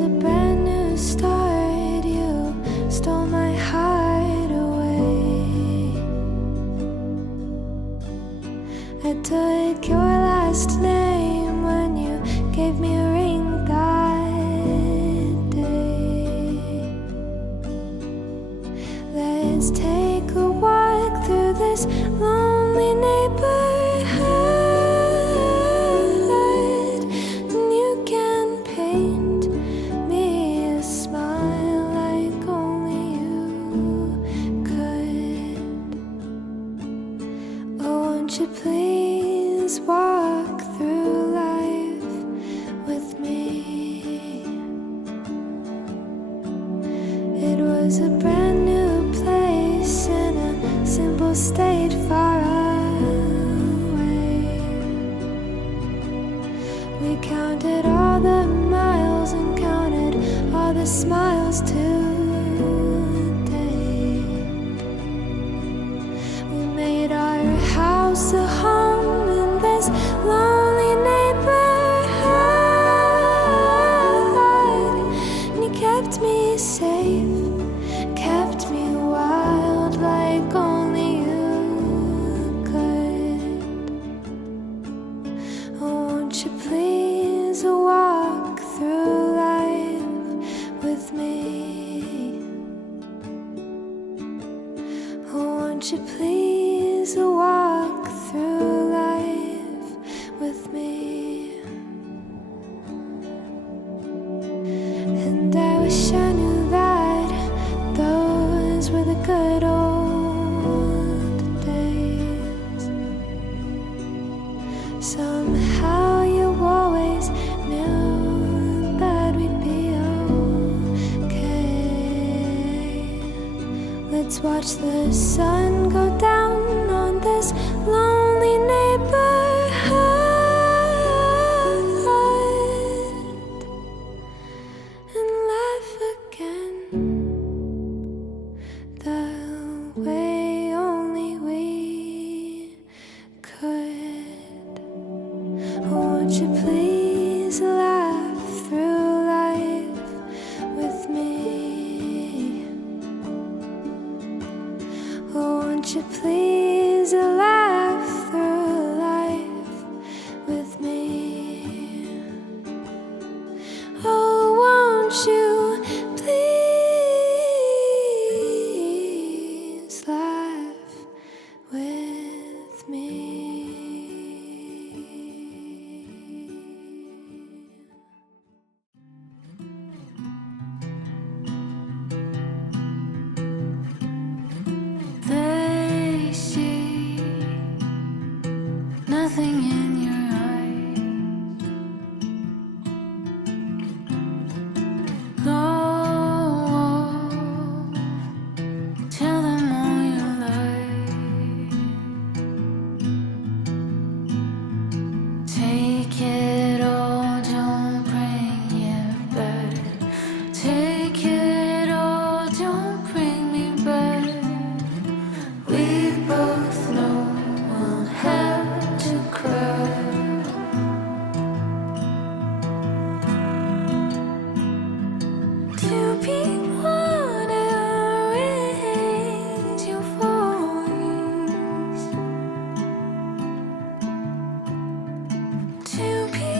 was a brand new start. You stole my heart away. I took your last name when you gave me a ring that day. Let's take a walk through this lonely neighborhood. Please walk through life with me. It was a brand new place in a simple state far away. We counted all the miles and counted all the smiles today. We made our house a home in this lonely neighborhood, and you kept me safe, kept me wild like only you could. Oh, won't you please walk through life with me? Oh, won't you please walk through life with me? And I wish I knew that those were the good old days. Somehow you always knew that we'd be okay. Let's watch the sun go down on this lonely neighborhood and laugh again the way only we could. Oh, won't you please laugh through life with me? Oh, won't you please laugh through life with me? Oh, won't you please laugh with me? They see nothing in your eyes. Go, tell them all your lies. Take it all, don't bring it back. Take it all, don't bring me back. We both know we'll have to cry. To be wanted, raise your voice. To be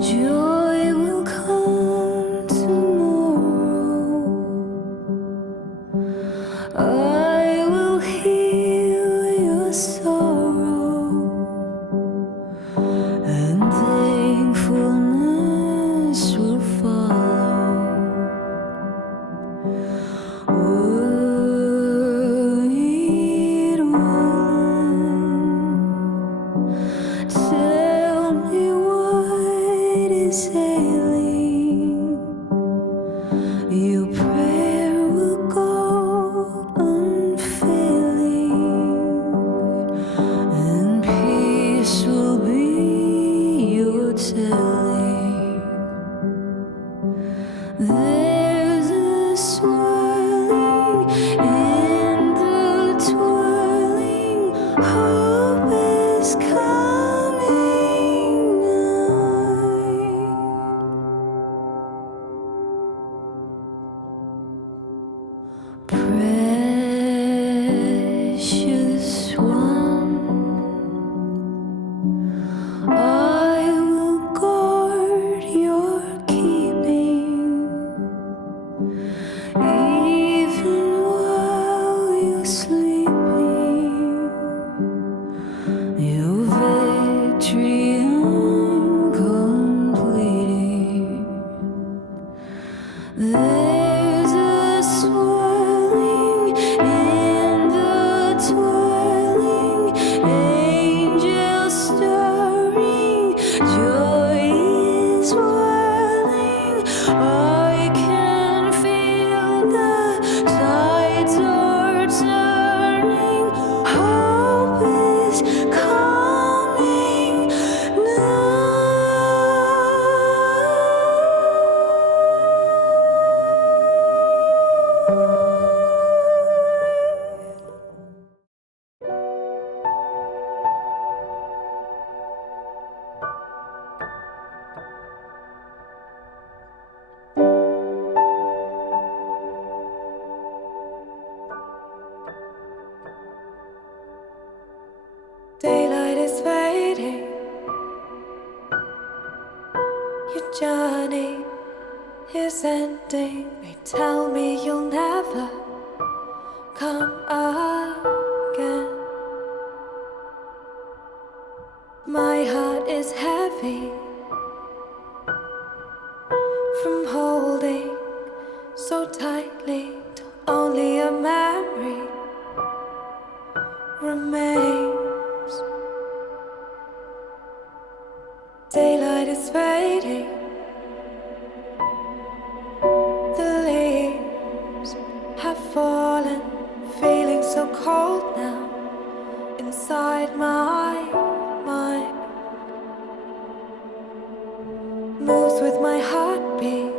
Joy will come tomorrow. I will heal your sorrow, and thankfulness will follow. Worried one, tell me what is ailing. Your prayer will go unfailing, and peace will be your telling. There's a swirling in the twirling, hope is coming nigh. Precious one, I will guard your keeping, even while you're sleeping. Your victory I'm completing. There's a swirling in the twirling, angels stirring, joy is whirling. I can feel the tides are turning, hope is coming Daylight is fading, your journey is ending. They tell me you'll never come again. My heart is heavy from holding so tightly to only a memory remains. Daylight is fading, the leaves have fallen, feeling so cold now inside my mind. Moves with my heartbeat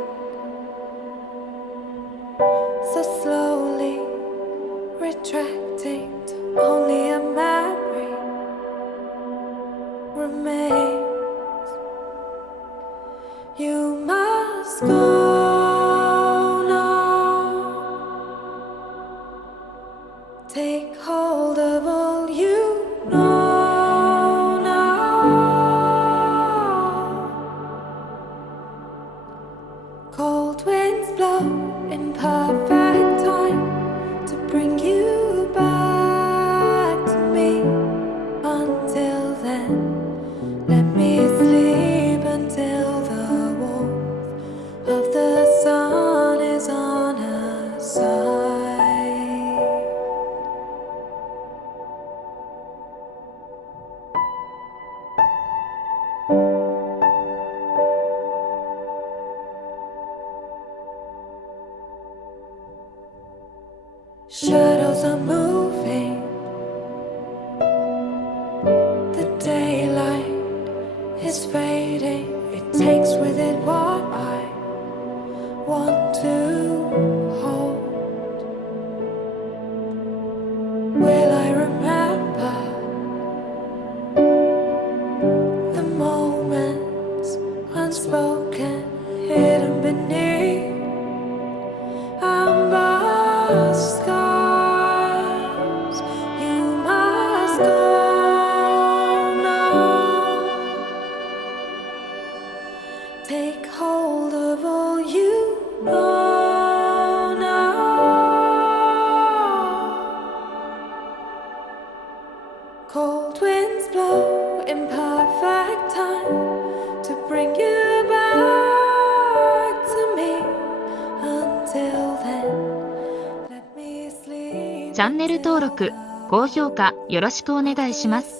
so slowly, retracting to only a memory remains. You must go now. Take hold of all you know now. Cold winds blow in perfect time to bring you back to me. Until then, let me sleep until the warmth of the sun is on our side. Shadows are moving, the daylight is fading. It takes with it what I want to hold. Will I remember the moments unspoken, hidden beneath amber skies? You must go now. take hold of all you know now. Cold winds blow in perfect time to bring you back to me. Until then, let me sleep. チャンネル登録、高評価よろしくお願いします。